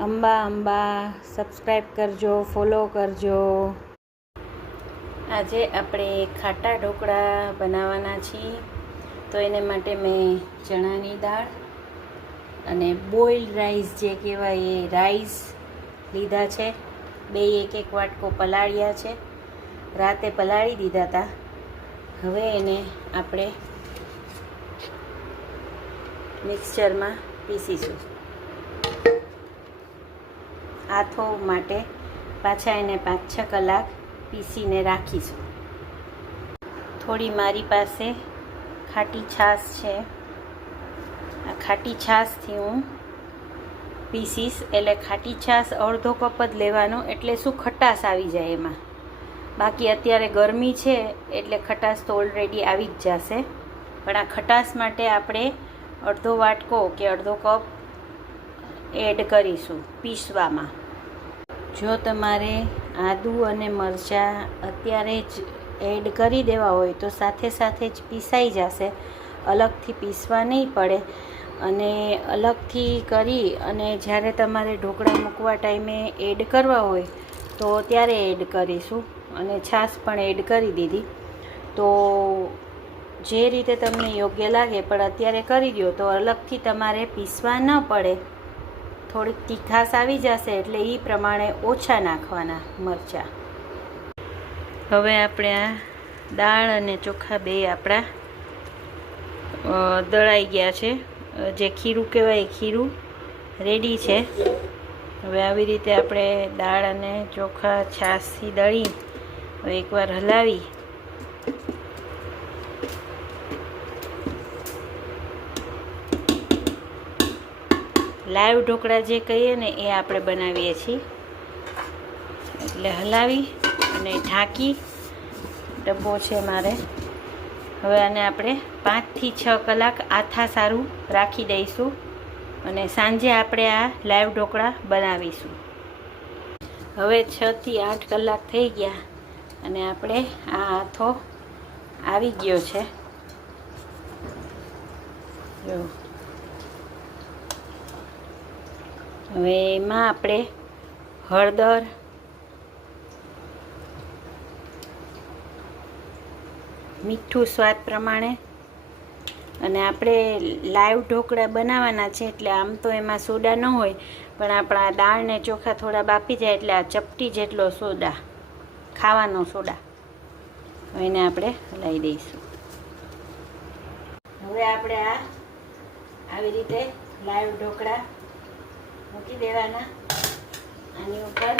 Amba Amba subscribe કરજો, follow કરજો. આજે આપણે ખાટા ઢોકળા બનાવવાના છીએ. તો એને માટે મેં ચણાની દાળ અને બોઇલ્ડ રાઈસ જે કહેવાય એ રાઈસ લીધા છે. 2 1 1 વાટકો પલાળ્યા છે. રાતે પલાળી દીધા હતા. હવે એને આપણે મિક્સચરમાં પીસીશું. આથો માટે પાછા એને 5-6 કલાક પીસીને રાખીશું. થોડી મારી પાસે ખાટી છાશ છે. આ ખાટી છાશથી હું પીસીશ. એટલે ખાટી છાશ અડધો કપ જ લેવાનો, એટલે શું ખટાશ આવી જાય એમાં. બાકી અત્યારે ગરમી છે એટલે ખટાશ તો ઓલરેડી આવી જ જશે. પણ આ ખટાશ માટે આપણે અડધો વાટકો કે અડધો કપ એડ કરીશું પીસવામાં. જો તમારે આદું અને મરચાં અત્યારે જ એડ કરી દેવા હોય તો સાથે સાથે જ પીસાઈ જશે. અલગથી પીસવા નહીં પડે. અને અલગથી કરી અને જ્યારે તમારે ઢોકળા મૂકવા ટાઈમે એડ કરવા હોય તો ત્યારે એડ કરીશું. અને છાશ પણ એડ કરી દીધી. તો જે રીતે તમને યોગ્ય લાગે, પણ અત્યારે કરી દો તો અલગથી તમારે પીસવા ન પડે. થોડીક તીખાશ આવી જશે એટલે એ પ્રમાણે ઓછા નાખવાના મરચાં. હવે આપણે આ દાળ અને ચોખા બે આપણા દળાઈ ગયા છે. જે ખીરું કહેવાય ખીરું રેડી છે. હવે આવી રીતે આપણે દાળ અને ચોખા છાશથી દળી હવે એકવાર હલાવી લાઈવ ઢોકળા જે કહીએ ને એ આપણે બનાવીએ છીએ. એટલે હલાવી અને ઢાંકી ડબ્બો છે મારે. હવે આને આપણે 5 થી 6 કલાક આથા સારું રાખી દઈશું. અને સાંજે આપણે આ લાઈવ ઢોકળા બનાવીશું. હવે 6 થી 8 કલાક થઈ ગયા અને આપણે આ આથો આવી ગયો છે. જો હવે એમાં આપણે હળદર, મીઠું સ્વાદ પ્રમાણે, અને આપણે લાઈવ ઢોકળા બનાવવાના છે એટલે આમ તો એમાં સોડા ન હોય, પણ આપણા દાળ ને ચોખા થોડા બાફી જાય એટલે આ ચપટી જેટલો સોડા, ખાવાનો સોડા, એને આપણે હલાવી દઈશું. હવે આપણે આવી રીતે લાઈવ ઢોકળા મૂકી દેવાના. આની ઉપર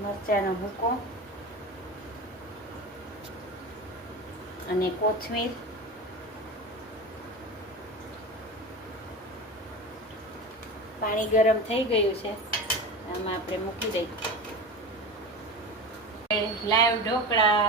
મરચાંનો ભૂકો અને કોથમીર, પાણી ગરમ થઈ ગયું છે, આમાં આપણે મૂકી દઈએ લાઈવ ઢોકળા.